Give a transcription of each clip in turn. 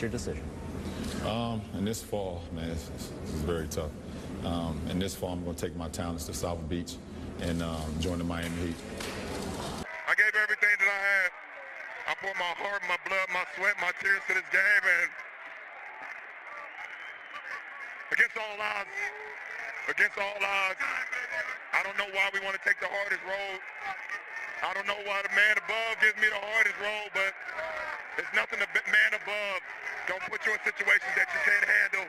What's your decision? In this fall, man, it's very tough. In this fall, I'm going to take my talents to South Beach and join the Miami Heat. I gave everything that I had. I poured my heart, my blood, my sweat, my tears to this game, and against all odds, I don't know why we want to take the hardest road. I don't know why the man above gives me the hardest road, but it's nothing the man above don't put you in situations that you can't handle.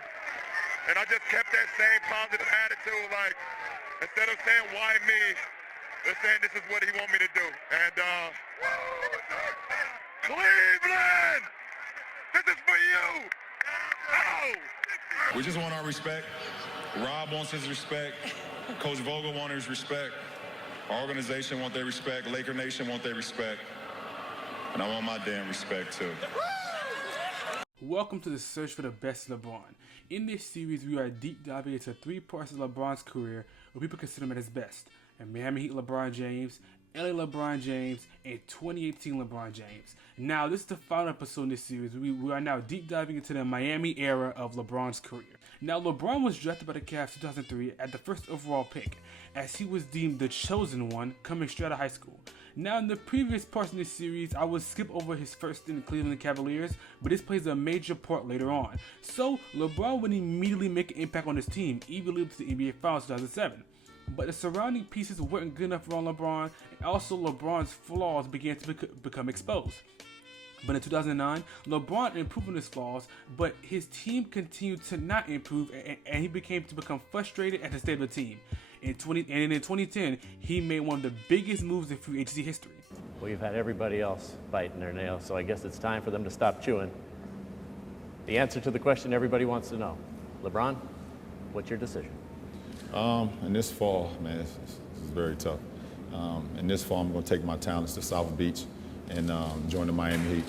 And I just kept that same positive attitude, like, instead of saying, why me, they're saying this is what he want me to do. And Cleveland, this is for you. Oh. We just want our respect. Rob wants his respect. Coach Vogel wants his respect. Our organization wants their respect. Laker Nation wants their respect. And I want my damn respect too. Welcome to the search for the best LeBron. In this series, we are deep diving into 3 parts of LeBron's career where people consider him at his best. And Miami Heat LeBron James, LA LeBron James, and 2018 LeBron James. Now, this is the final episode in this series. We are now deep diving into the Miami era of LeBron's career. Now, LeBron was drafted by the Cavs 2003 at the first overall pick, as he was deemed the chosen one coming straight out of high school. Now, in the previous parts in this series, I would skip over his first in the Cleveland Cavaliers, but this plays a major part later on. So, LeBron would immediately make an impact on his team, even leading to the NBA Finals 2007. But the surrounding pieces weren't good enough for LeBron, and also LeBron's flaws began to become exposed. But in 2009, LeBron improved on his flaws, but his team continued to not improve, and he became frustrated at the state of the team. In 2010, he made one of the biggest moves in free agency history. Well, you've had everybody else biting their nails, so I guess it's time for them to stop chewing. The answer to the question everybody wants to know. LeBron, what's your decision? In this fall, man, it's very tough. In this fall, I'm going to take my talents to South Beach and join the Miami Heat.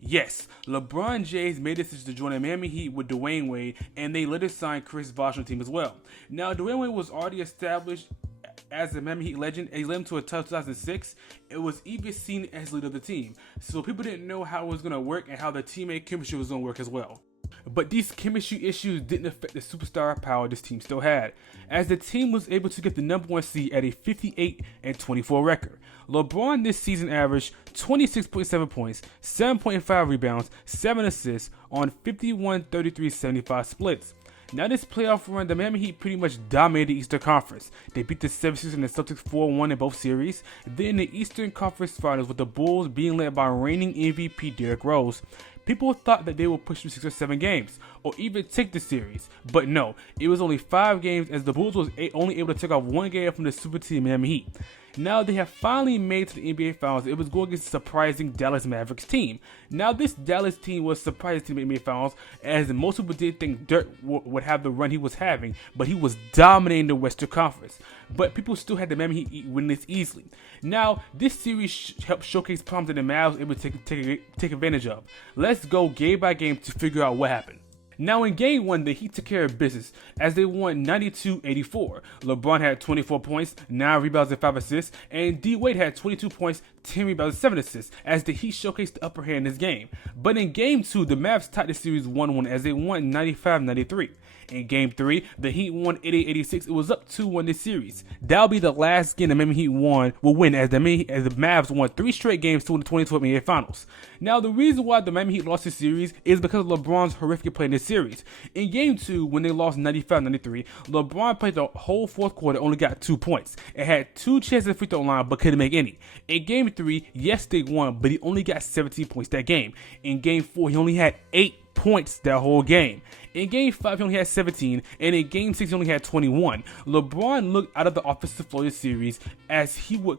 Yes, LeBron James made the decision to join the Miami Heat with Dwayne Wade, and they later signed Chris Bosh on the team as well. Now, Dwayne Wade was already established as a Miami Heat legend, and he led him to a title 2006. It was even seen as leader of the team, so people didn't know how it was going to work and how the teammate chemistry was going to work as well. But these chemistry issues didn't affect the superstar power this team still had, as the team was able to get the number 1 seed at a 58-24 record. LeBron this season averaged 26.7 points, 7.5 rebounds, 7 assists on 51, 33, 75 splits. Now this playoff run, the Miami Heat pretty much dominated the Eastern Conference. They beat the 76ers and the Celtics 4-1 in both series. Then the Eastern Conference Finals, with the Bulls being led by reigning MVP Derrick Rose, people thought that they would push through 6 or 7 games, or even take the series. But no, it was only 5 games, as the Bulls was only able to take off 1 game from the super team Miami Heat. Now they have finally made it to the NBA Finals. It was going against the surprising Dallas Mavericks team. Now this Dallas team was surprising to the NBA Finals, as most people did think Dirk would have the run he was having, but he was dominating the Western Conference. But people still had the Miami Heat win this easily. Now this series helped showcase problems that the Mavs were able to take advantage of. Let's go game by game to figure out what happened. Now in Game 1, the Heat took care of business as they won 92-84. LeBron had 24 points, 9 rebounds and 5 assists, and D. Wade had 22 points, 10 rebounds and 7 assists, as the Heat showcased the upper hand in this game. But in Game 2, the Mavs tied the series 1-1 as they won 95-93. In Game 3, the Heat won 88-86. It was up 2-1 this series. That'll be the last game the Miami Heat will win, as the Mavs won 3 straight games to win the 2012 NBA Finals. Now, the reason why the Miami Heat lost this series is because of LeBron's horrific play in this series. In Game 2, when they lost 95-93, LeBron played the whole fourth quarter, only got 2 points, and had 2 chances at the free throw line, but couldn't make any. In Game 3, yes, they won, but he only got 17 points that game. In Game 4, he only had 8 points that whole game. In Game 5, he only had 17, and in Game 6, he only had 21. LeBron looked out of the offensive flow this series, as he would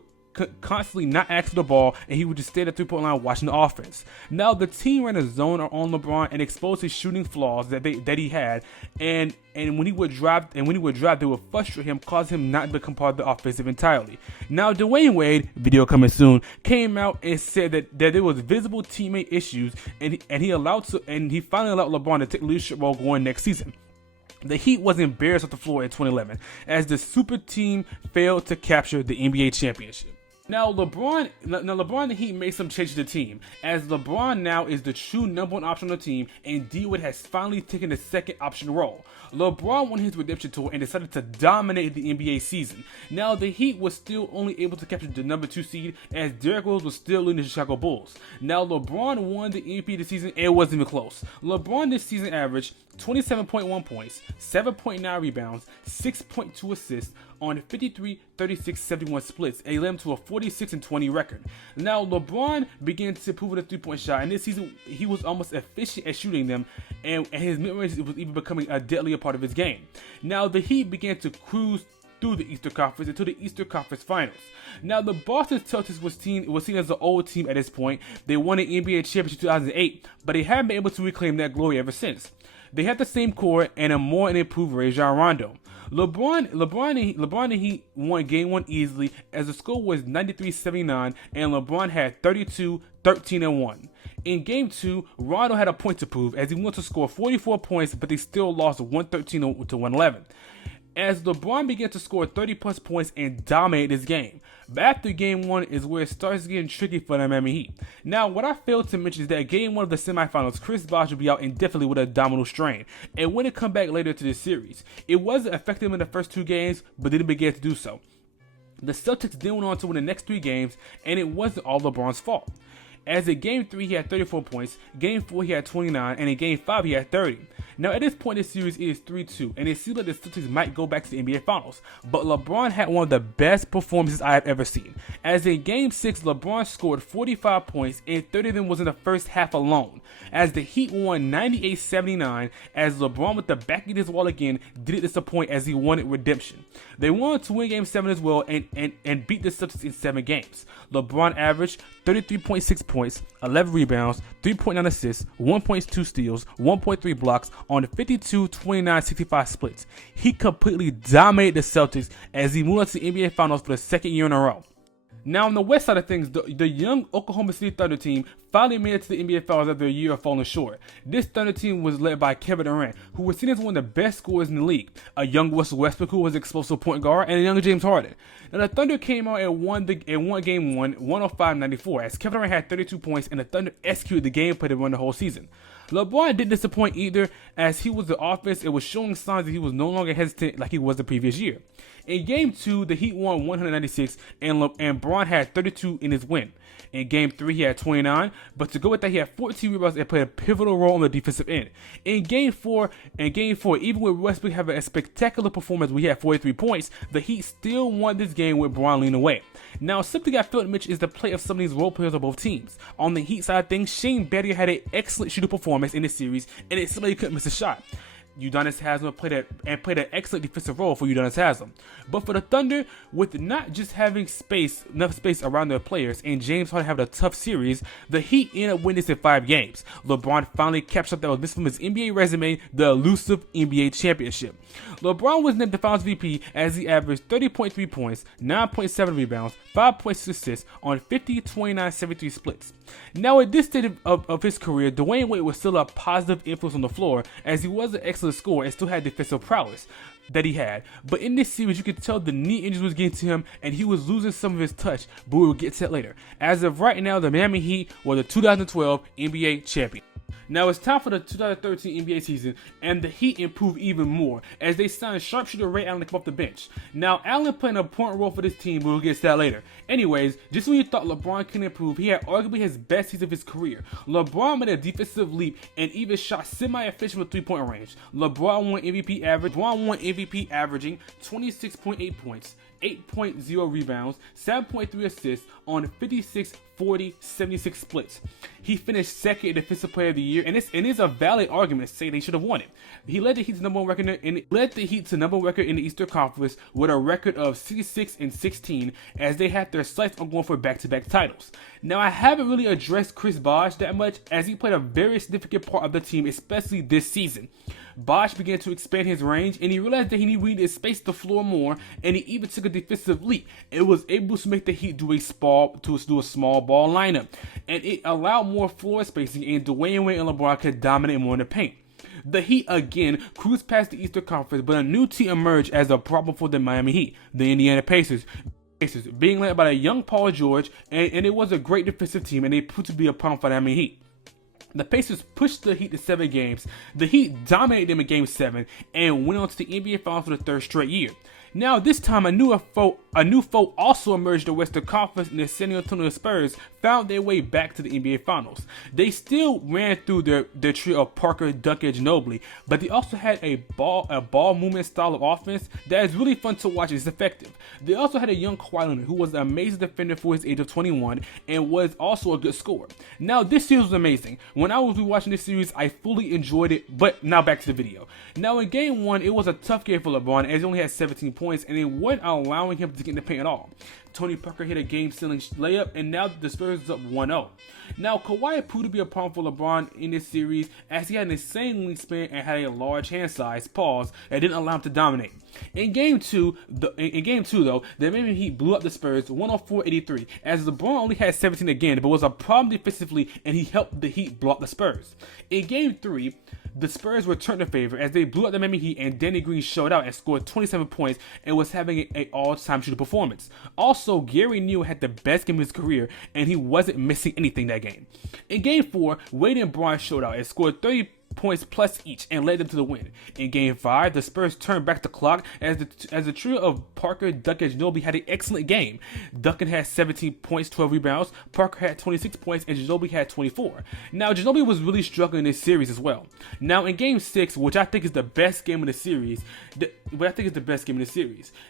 constantly not ask for the ball, and he would just stay at the 3-point line watching the offense. Now the team ran a zone on LeBron and exposed his shooting flaws that he had, and when he would drive, they would frustrate him, cause him not to become part of the offensive entirely. Now Dwayne Wade, video coming soon, came out and said that there was visible teammate issues, and he finally allowed LeBron to take the leadership role going next season. The Heat was embarrassed off the floor in 2011 as the super team failed to capture the NBA championship. Now LeBron and the Heat made some changes to the team, as LeBron now is the true #1 option on the team, and D-Wade has finally taken the second option role. LeBron won his redemption tour and decided to dominate the NBA season. Now the Heat was still only able to capture the #2 seed, as Derrick Rose was still leading the Chicago Bulls. Now LeBron won the MVP this season, and it wasn't even close. LeBron this season averaged 27.1 points, 7.9 rebounds, 6.2 assists on 53, 36, 71 splits, and led him to a 46-20 record. Now LeBron began to improve the three-point shot, and this season he was almost efficient at shooting them, and his mid-range was even becoming a deadlier part of his game. Now the Heat began to cruise through the Eastern Conference into the Eastern Conference Finals. Now the Boston Celtics was seen as an old team at this point. They won the NBA championship in 2008, but they haven't been able to reclaim that glory ever since. They have the same core and a more improved Rajon Rondo. LeBron and Heat won Game 1 easily, as the score was 93-79, and LeBron had 32, 13, and 1. In Game 2, Rondo had a point to prove, as he wanted to score 44 points, but they still lost 113 to 111. As LeBron began to score 30-plus points and dominate this game. But after Game 1 is where it starts getting tricky for the Miami Heat. Now, what I failed to mention is that Game 1 of the semifinals, Chris Bosh will be out indefinitely with a abdominal strain, and when it come back later to this series. It wasn't effective in the first 2 games, but then it began to do so. The Celtics then went on to win the next 3 games, and it wasn't all LeBron's fault. As in Game 3 he had 34 points, Game 4 he had 29, and in Game 5 he had 30. Now at this point this series is 3-2, and it seems like the Celtics might go back to the NBA Finals, but LeBron had one of the best performances I have ever seen. As in Game 6, LeBron scored 45 points, and 30 of them was in the first half alone. As the Heat won 98-79, as LeBron with the back of his wall again didn't disappoint as he wanted redemption. They wanted to win Game 7 as well and beat the Celtics in 7 games. LeBron averaged 33.6 points, 11 rebounds, 3.9 assists, 1.2 steals, 1.3 blocks on 52, 29, 65 splits. He completely dominated the Celtics as he moved on to the NBA Finals for the second year in a row. Now on the west side of things, the young Oklahoma City Thunder team finally made it to the NBA Finals after a year of falling short. This Thunder team was led by Kevin Durant, who was seen as one of the best scorers in the league, a young Russell Westbrook who was an explosive point guard, and a young James Harden. Now the Thunder came out and won Game 1, 105-94, as Kevin Durant had 32 points, and the Thunder executed the game play to run the whole season. LeBron didn't disappoint either, as he was the offense and was showing signs that he was no longer hesitant like he was the previous year. In Game 2, the Heat won 196, and Braun had 32 in his win. In Game 3, he had 29, but to go with that, he had 14 rebounds and played a pivotal role on the defensive end. In Game 4, even with Westbrook having a spectacular performance where he had 43 points, the Heat still won this game with Braun leading away. Now, something I failed to mention is the play of some of these role players on both teams. On the Heat side of things, Shane Battier had an excellent shooting performance in this series, and it simply couldn't miss a shot. Udonis Haslem played an excellent defensive role for Udonis Haslem. But for the Thunder, with not just having enough space around their players, and James Harden having a tough series, the Heat ended up winning this in 5 games. LeBron finally captured something that was missing from his NBA resume, the elusive NBA championship. LeBron was named the Finals MVP as he averaged 30.3 points, 9.7 rebounds, 5.6 assists on 50, 29, 73 splits. Now at this stage of his career, Dwayne Wade was still a positive influence on the floor, as he was an excellent scorer and still had defensive prowess that he had. But in this series, you could tell the knee injury was getting to him and he was losing some of his touch, but we will get to that later. As of right now, the Miami Heat were the 2012 NBA champion. Now it's time for the 2013 NBA season, and the Heat improved even more as they signed sharpshooter Ray Allen to come off the bench. Now Allen played an important role for this team, but we'll get to that later. Anyways, just when you thought LeBron can improve, he had arguably his best season of his career. LeBron made a defensive leap and even shot semi-efficient with 3-point range. LeBron won MVP averaging 26.8 points, 8.0 rebounds, 7.3 assists on 56, 40, 76 splits. He finished second in Defensive Player of the Year, and it's a valid argument to say they should have won it. He led the Heat to number one record in the Eastern Conference with a record of 66-16, as they had their sights on going for back-to-back titles. Now I haven't really addressed Chris Bosh that much, as he played a very significant part of the team, especially this season. Bosh began to expand his range, and he realized that he needed to space the floor more, and he even took a defensive leap and was able to make the Heat do a small ball lineup, and it allowed more floor spacing, and Dwayne Wade and LeBron could dominate more in the paint. The Heat again cruised past the Eastern Conference, but a new team emerged as a problem for the Miami Heat, the Indiana Pacers. Pacers, being led by a young Paul George, and it was a great defensive team, and they proved to be a problem for the Miami Heat. The Pacers pushed the Heat to 7 games. The Heat dominated them in Game 7 and went on to the NBA Finals for the 3rd straight year. Now, this time, a new foe also emerged in the Western Conference, and the San Antonio Spurs found their way back to the NBA Finals. They still ran through their trio of Parker, Duncan, and Ginobili, but they also had a ball movement style of offense that is really fun to watch and is effective. They also had a young Kawhi Leonard, who was an amazing defender for his age of 21 and was also a good scorer. Now, this series was amazing. When I was rewatching this series, I fully enjoyed it, but now back to the video. Now, in Game 1, it was a tough game for LeBron, as he only had 17 points, and it wasn't allowing him to get in the paint at all. Tony Parker hit a game-sealing layup, and now the Spurs is up 1-0. Now, Kawhi proved to be a problem for LeBron in this series, as he had an insane wingspan and had a large hand size, that didn't allow him to dominate. In Game 2, though, the Miami Heat blew up the Spurs 104-83, as LeBron only had 17 again, but was a problem defensively, and he helped the Heat blow up the Spurs. In Game 3, the Spurs returned the favor as they blew up the Miami Heat, and Danny Green showed out and scored 27 points and was having an all-time shooting performance. Also, Gary Neal had the best game of his career, and he wasn't missing anything that game. In Game 4, Wade and Bron showed out and scored 30 points plus each and led them to the win. In Game 5, the Spurs turned back the clock as the trio of Parker, Duncan, and Ginobili had an excellent game. Duncan had 17 points, 12 rebounds, Parker had 26 points, and Ginobili had 24. Now, Ginobili was really struggling in this series as well. Now, in Game 6, which I think is the best game of the series,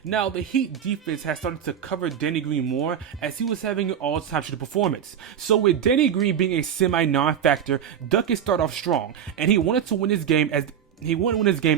now the Heat defense has started to cover Danny Green more as he was having an all-time shooting performance. So with Danny Green being a semi-non-factor, Duncan started off strong, and he wanted to win this game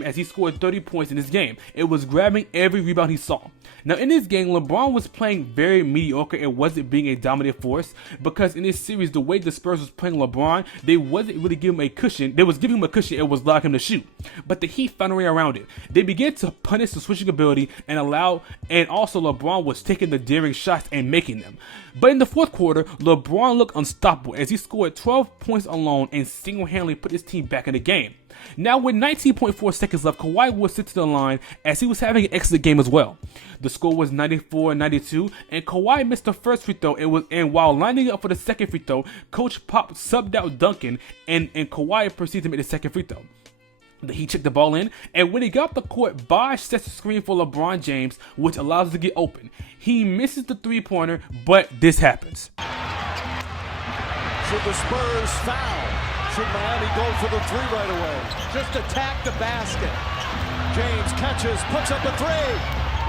as he scored 30 points in this game. It was grabbing every rebound he saw. Now, in this game, LeBron was playing very mediocre and wasn't being a dominant force, because in this series, the way the Spurs was playing LeBron, they wasn't really giving him a cushion. They was giving him a cushion and was allowing him to shoot. But the Heat found a way around it. They began to punish the switching ability and also LeBron was taking the daring shots and making them. But in the 4th quarter, LeBron looked unstoppable as he scored 12 points alone and single-handedly put his team back in the game. Now, with 19.4 seconds left, Kawhi was sent to the line as he was having an excellent game as well. The score was 94-92, and Kawhi missed the first free throw. And while lining up for the second free throw, Coach Pop subbed out Duncan, and Kawhi proceeded to make the second free throw. The Heat checked the ball in, and when he got the court, Bosh sets the screen for LeBron James, which allows him to get open. He misses the three-pointer, but this happens. Should the Spurs foul? Should Miami go for the 3 right away? Just attack the basket. James catches, puts up a 3.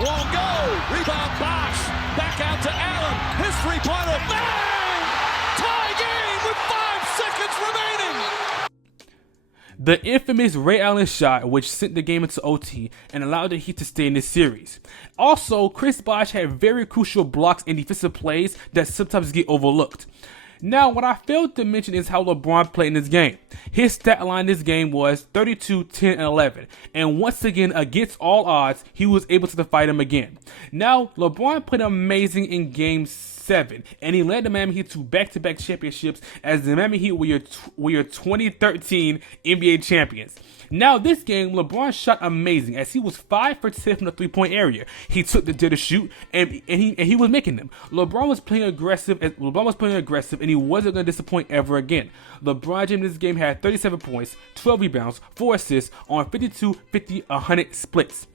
Won't go. Rebound Bosh. Back out to Allen. His 3-pointer. Bang! Tie game with 5 seconds remaining. The infamous Ray Allen shot, which sent the game into OT and allowed the Heat to stay in this series. Also, Chris Bosh had very crucial blocks and defensive plays that sometimes get overlooked. Now, what I failed to mention is how LeBron played in this game. His stat line in this game was 32, 10, and 11. And once again, against all odds, he was able to fight him again. Now, LeBron played amazing in Game 7, and he led the Miami Heat to back-to-back championships as the Miami Heat were your 2013 NBA champions. Now, this game, LeBron shot amazing as he was 5 for 10 from the 3-point area. He took the dare to shoot, and he was making them. LeBron was playing aggressive, and he wasn't going to disappoint ever again. LeBron James in this game had 37 points, 12 rebounds, 4 assists on 52, 50, 100 splits.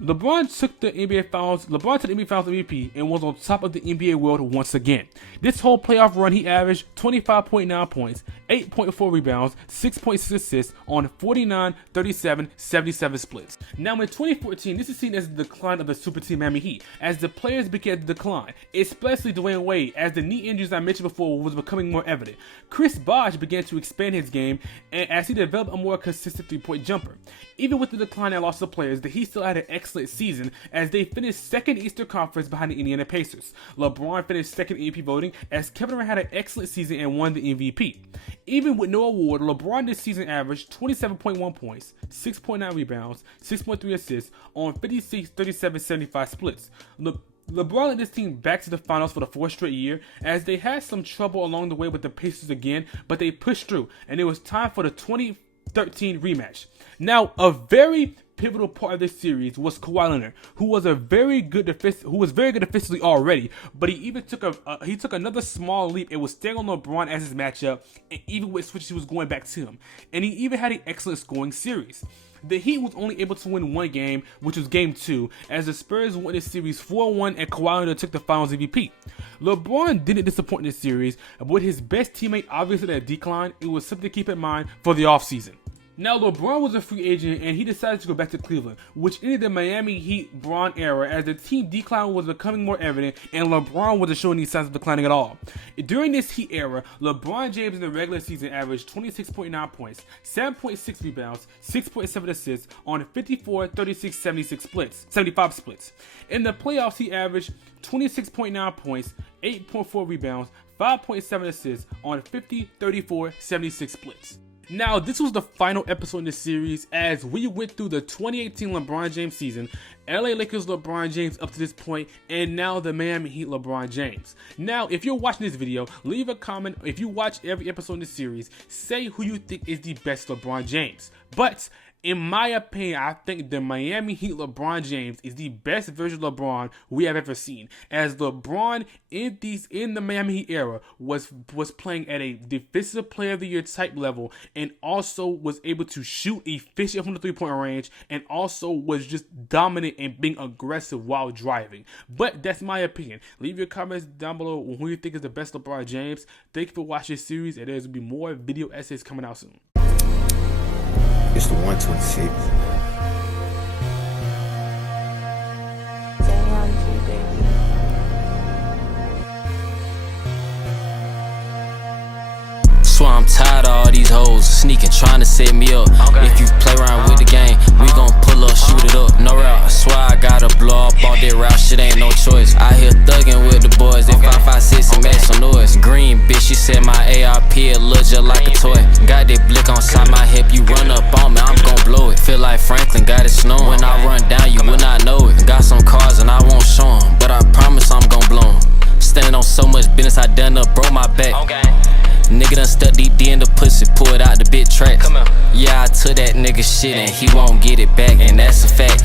LeBron took the NBA Finals MVP and was on top of the NBA world once again. This whole playoff run, he averaged 25.9 points, 8.4 rebounds, 6.6 assists on 49, 37, 77 splits. Now in 2014, this is seen as the decline of the super team Miami Heat, as the players began to decline, especially Dwayne Wade, as the knee injuries I mentioned before was becoming more evident. Chris Bosh began to expand his game and as he developed a more consistent 3-point jumper. Even with the decline and loss of players, the Heat still had an excellent season as they finished second Eastern Conference behind the Indiana Pacers. LeBron finished second MVP voting as Kevin Durant had an excellent season and won the MVP. Even with no award, LeBron this season averaged 27.1 points, 6.9 rebounds, 6.3 assists on 56, 37, 75 splits. LeBron led this team back to the finals for the 4th straight year as they had some trouble along the way with the Pacers again, but they pushed through and it was time for the 2013 rematch. Now, a very pivotal part of this series was Kawhi Leonard, who was very good defensively already, but he even took another small leap and was staying on LeBron as his matchup, and even with switches he was going back to him. And he even had an excellent scoring series. The Heat was only able to win one game, which was Game 2, as the Spurs won this series 4-1 and Kawhi Leonard took the Finals MVP. LeBron didn't disappoint in this series, but with his best teammate obviously at a decline, it was something to keep in mind for the offseason. Now, LeBron was a free agent and he decided to go back to Cleveland, which ended the Miami Heat Bron era as the team decline was becoming more evident and LeBron wasn't showing any signs of declining at all. During this Heat era, LeBron James in the regular season averaged 26.9 points, 7.6 rebounds, 6.7 assists on 54, 36, 75 splits. In the playoffs, he averaged 26.9 points, 8.4 rebounds, 5.7 assists on 50, 34, 76 splits. Now, this was the final episode in this series as we went through the 2018 LeBron James season, LA Lakers LeBron James up to this point, and now the Miami Heat LeBron James. Now, if you're watching this video, leave a comment. If you watch every episode in this series, say who you think is the best LeBron James. But in my opinion, I think the Miami Heat LeBron James is the best version of LeBron we have ever seen. As LeBron in the Miami Heat era was playing at a defensive player of the year type level, and also was able to shoot efficient from the 3-point range, and also was just dominant and being aggressive while driving. But that's my opinion. Leave your comments down below on who you think is the best LeBron James. Thank you for watching this series, and there's going to be more video essays coming out soon. It's the 126. Swear I'm tired of all these hoes sneaking, trying to set me up. If you play around with the game, we gon' pull up, shoot it up. No route, I swear I gotta blow up all that route, shit ain't no choice. I here thuggin' with the boys, they 5.56 and make some noise. Green bitch, she said my ARP, it look just like a toy. Got that blick on side my hip, you run up on me, I'm gon' blow it. Feel like Franklin, got it snowing. When I run down, you will not know it. Got some cars and I won't show them, but I promise I'm gon' blow them. Standing on so much business, I done up, broke my back. Nigga done stuck deep D in the pussy, pulled out the big tracks. Yeah, I took that nigga shit and he won't get it back, and that's a fact.